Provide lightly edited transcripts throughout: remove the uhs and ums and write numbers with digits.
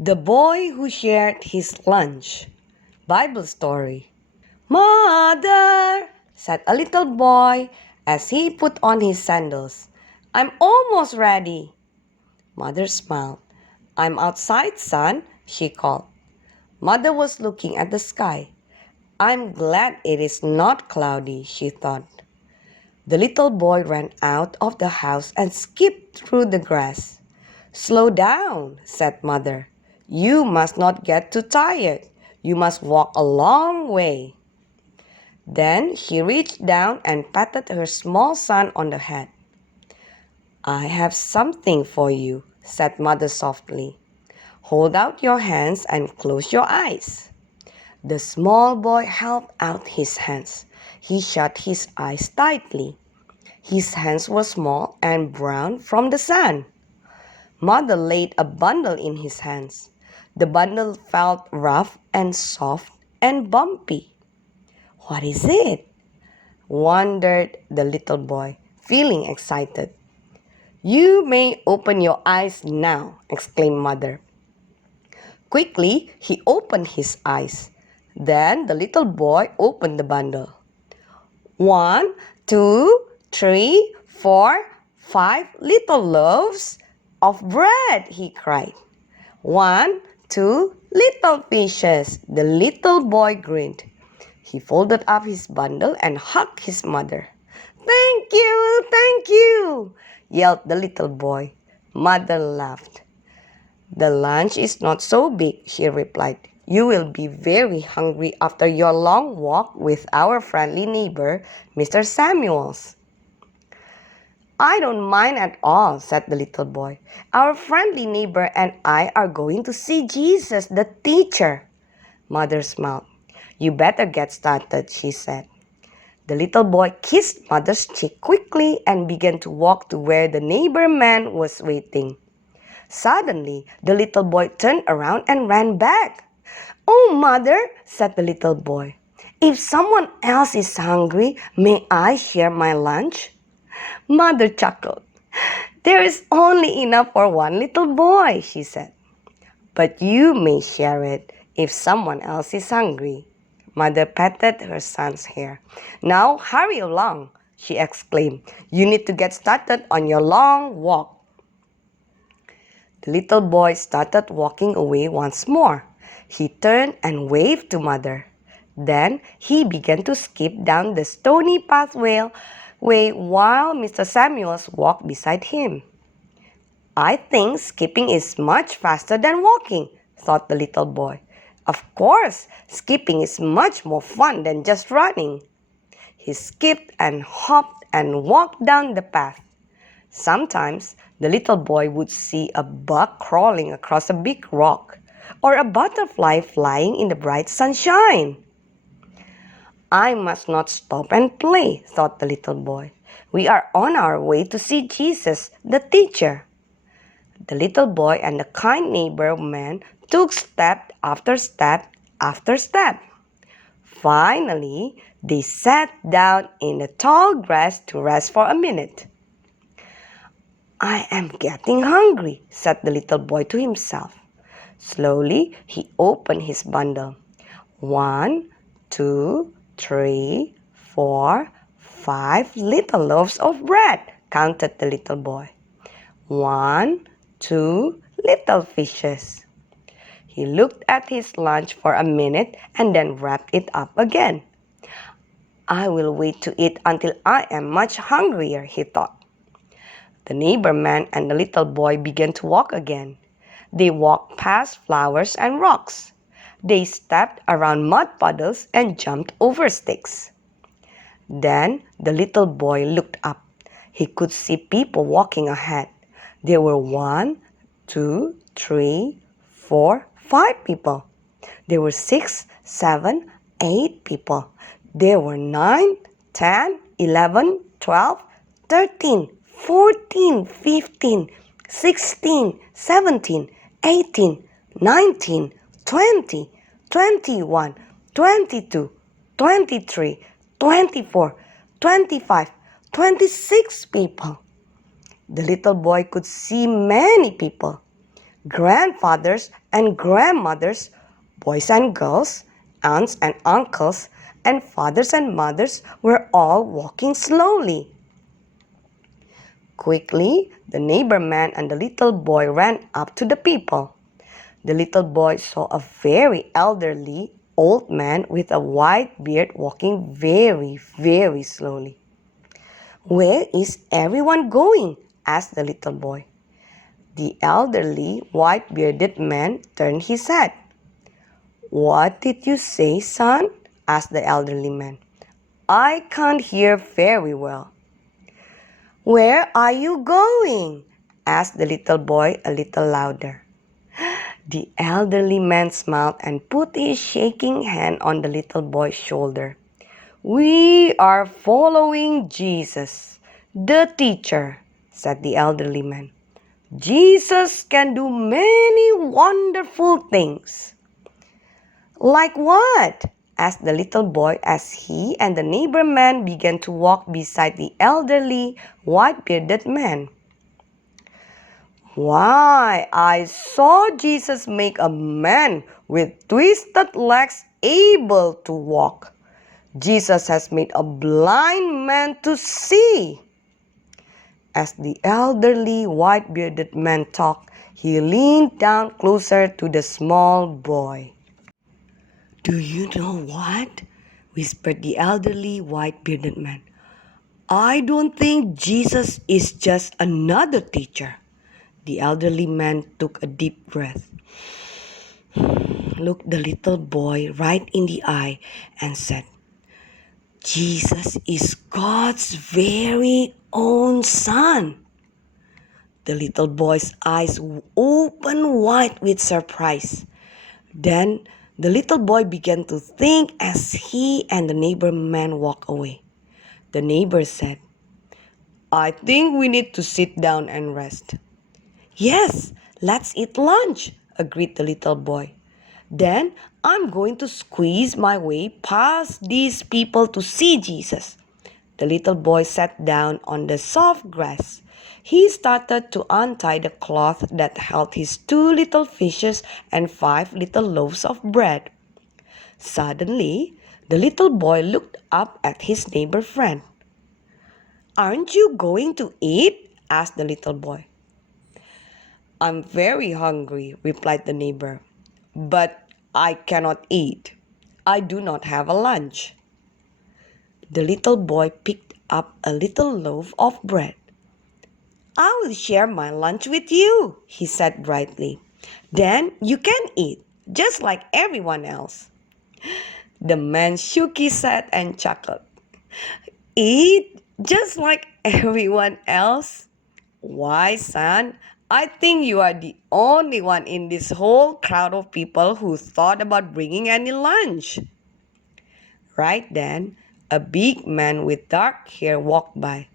The Boy Who Shared His Lunch. Bible Story. "Mother," said a little boy as he put on his sandals, "I'm almost ready." Mother smiled. "I'm outside, son," she called. Mother was looking at the sky. "I'm glad it is not cloudy," she thought. The little boy ran out of the house and skipped through the grass. "Slow down," said Mother. "You must not get too tired. You must walk a long way." Then she reached down and patted her small son on the head. "I have something for you," said Mother softly. "Hold out your hands and close your eyes." The small boy held out his hands. He shut his eyes tightly. His hands were small and brown from the sun. Mother laid a bundle in his hands. The bundle felt rough and soft and bumpy. "What is it?" wondered the little boy, feeling excited. "You may open your eyes now," exclaimed Mother. Quickly, he opened his eyes. Then the little boy opened the bundle. "1, 2, 3, 4, 5 little loaves of bread," he cried. "1, 2 little fishes." The little boy grinned. He folded up his bundle and hugged his mother. Thank you," yelled the little boy. Mother laughed. "The lunch is not so big," she replied. "You will be very hungry after your long walk with our friendly neighbor, Mr. Samuels." "I don't mind at all," said the little boy. "Our friendly neighbor and I are going to see Jesus, the teacher." Mother smiled. "You better get started," she said. The little boy kissed Mother's cheek quickly and began to walk to where the neighbor man was waiting. Suddenly, the little boy turned around and ran back. "Oh, Mother," said the little boy, "if someone else is hungry, may I share my lunch?" Mother chuckled. "There is only enough for one little boy," she said. "But you may share it if someone else is hungry." Mother patted her son's hair. "Now hurry along," she exclaimed. "You need to get started on your long walk." The little boy started walking away once more. He turned and waved to Mother. Then he began to skip down the stony pathway while Mr. Samuels walked beside him. "I think skipping is much faster than walking," thought the little boy. "Of course, skipping is much more fun than just running." He skipped and hopped and walked down the path. Sometimes the little boy would see a bug crawling across a big rock, or a butterfly flying in the bright sunshine. "I must not stop and play," thought the little boy. "We are on our way to see Jesus, the teacher." The little boy and the kind neighbor man took step after step after step. Finally, they sat down in the tall grass to rest for a minute. "I am getting hungry," said the little boy to himself. Slowly, he opened his bundle. 1, 2, 3, 4, 5 little loaves of bread, counted the little boy. 1, 2 little fishes. He looked at his lunch for a minute and then wrapped it up again. "I will wait to eat until I am much hungrier," he thought. The neighbor man and the little boy began to walk again. They walked past flowers and rocks. They stepped around mud puddles and jumped over sticks. Then the little boy looked up. He could see people walking ahead. There were 1, 2, 3, 4, 5 people. There were 6, 7, 8 people. There were 9, 10, 11, 12, 13, 14, 15, 16, 17, 18, 19, 20, 21, 22, 23, 24, 25, 26 people. The little boy could see many people. Grandfathers and grandmothers, boys and girls, aunts and uncles, and fathers and mothers were all walking slowly. Quickly, the neighbor man and the little boy ran up to the people. The little boy saw a very elderly old man with a white beard walking very, very slowly. "Where is everyone going?" asked the little boy. The elderly white-bearded man turned his head. "What did you say, son?" asked the elderly man. "I can't hear very well." "Where are you going?" asked the little boy a little louder. The elderly man smiled and put his shaking hand on the little boy's shoulder. "We are following Jesus, the teacher," said the elderly man. "Jesus can do many wonderful things." "Like what?" asked the little boy as he and the neighbor man began to walk beside the elderly, white-bearded man. "Why, I saw Jesus make a man with twisted legs able to walk. Jesus has made a blind man to see." As the elderly white-bearded man talked, he leaned down closer to the small boy. "Do you know what?" whispered the elderly white-bearded man. "I don't think Jesus is just another teacher." The elderly man took a deep breath, looked the little boy right in the eye, and said, "Jesus is God's very own son." The little boy's eyes opened wide with surprise. Then the little boy began to think as he and the neighbor man walked away. The neighbor said, "I think we need to sit down and rest." "Yes, let's eat lunch," agreed the little boy. "Then I'm going to squeeze my way past these people to see Jesus." The little boy sat down on the soft grass. He started to untie the cloth that held his 2 little fishes and 5 little loaves of bread. Suddenly, the little boy looked up at his neighbor friend. "Aren't you going to eat?" asked the little boy. "I'm very hungry," replied the neighbor, "but I cannot eat. I do not have a lunch." The little boy picked up a little loaf of bread. "I will share my lunch with you," he said brightly. "Then you can eat, just like everyone else." The man shook his head and chuckled. "Eat, just like everyone else? Why, son, I think you are the only one in this whole crowd of people who thought about bringing any lunch." Right then, a big man with dark hair walked by.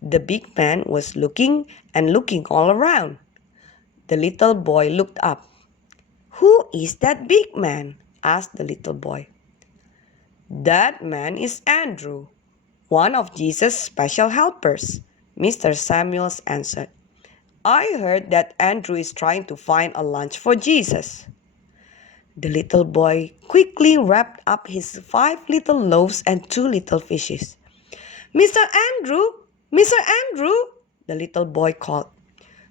The big man was looking and looking all around. The little boy looked up. "Who is that big man?" asked the little boy. "That man is Andrew, one of Jesus' special helpers," Mr. Samuels answered. "I heard that Andrew is trying to find a lunch for Jesus." The little boy quickly wrapped up his 5 little loaves and 2 little fishes. "Mr. Andrew! Mr. Andrew!" the little boy called.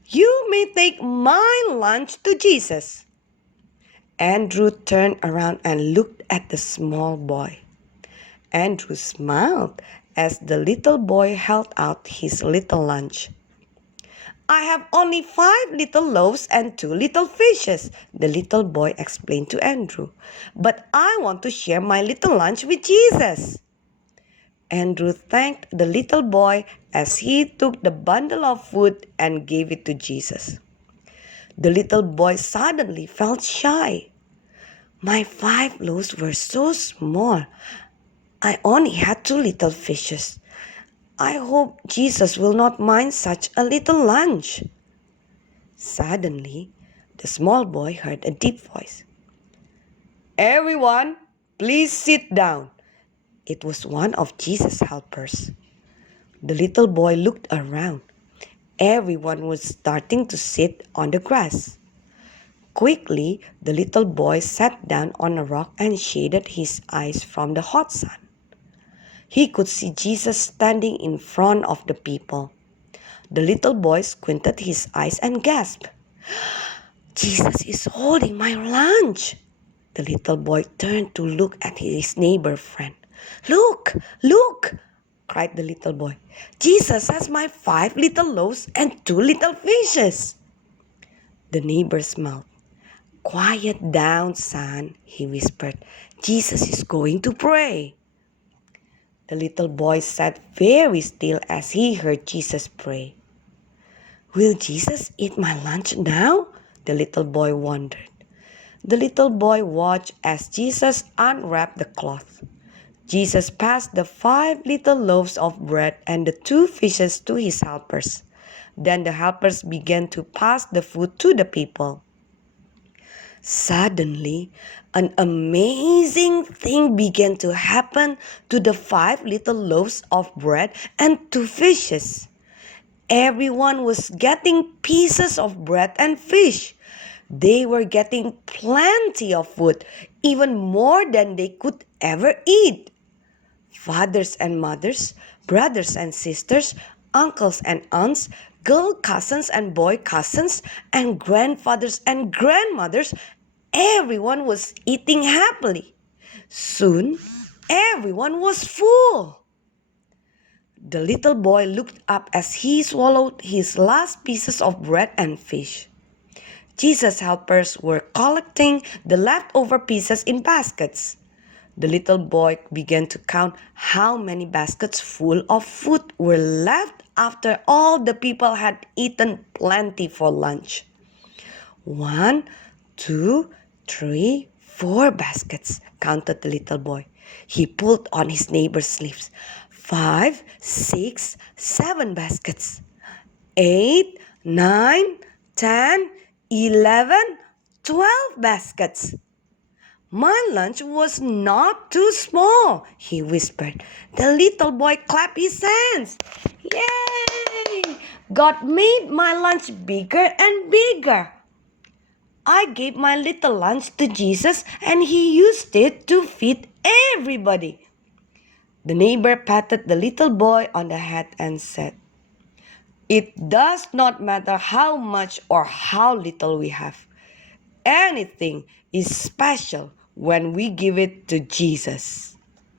"You may take my lunch to Jesus." Andrew turned around and looked at the small boy. Andrew smiled as the little boy held out his little lunch. "I have only 5 little loaves and 2 little fishes," the little boy explained to Andrew. "But I want to share my little lunch with Jesus." Andrew thanked the little boy as he took the bundle of food and gave it to Jesus. The little boy suddenly felt shy. "My 5 loaves were so small. I only had 2 little fishes. I hope Jesus will not mind such a little lunch." Suddenly, the small boy heard a deep voice. "Everyone, please sit down." It was one of Jesus' helpers. The little boy looked around. Everyone was starting to sit on the grass. Quickly, the little boy sat down on a rock and shaded his eyes from the hot sun. He could see Jesus standing in front of the people. The little boy squinted his eyes and gasped, "Jesus is holding my lunch." The little boy turned to look at his neighbor friend. "Look, look!" cried the little boy. "Jesus has my 5 little loaves and 2 little fishes." The neighbor smiled. "Quiet down, son," he whispered. "Jesus is going to pray." The little boy sat very still as he heard Jesus pray. "Will Jesus eat my lunch now?" the little boy wondered. The little boy watched as Jesus unwrapped the cloth. Jesus passed the 5 little loaves of bread and the 2 fishes to his helpers. Then the helpers began to pass the food to the people. Suddenly, an amazing thing began to happen to the 5 little loaves of bread and 2 fishes. Everyone was getting pieces of bread and fish. They were getting plenty of food, even more than they could ever eat. Fathers and mothers, brothers and sisters, uncles and aunts, girl cousins and boy cousins, and grandfathers and grandmothers, everyone was eating happily. Soon, everyone was full. The little boy looked up as he swallowed his last pieces of bread and fish. Jesus' helpers were collecting the leftover pieces in baskets. The little boy began to count how many baskets full of food were left after all the people had eaten plenty for lunch. 1, 2, 3, 4 baskets, counted the little boy. He pulled on his neighbor's sleeves. 5, 6, 7 baskets. 8, 9, 10, 11, 12 baskets. "My lunch was not too small," he whispered. The little boy clapped his hands. "Yay! God made my lunch bigger and bigger. I gave my little lunch to Jesus and he used it to feed everybody." The neighbor patted the little boy on the head and said, "It does not matter how much or how little we have. Anything is special when we give it to Jesus."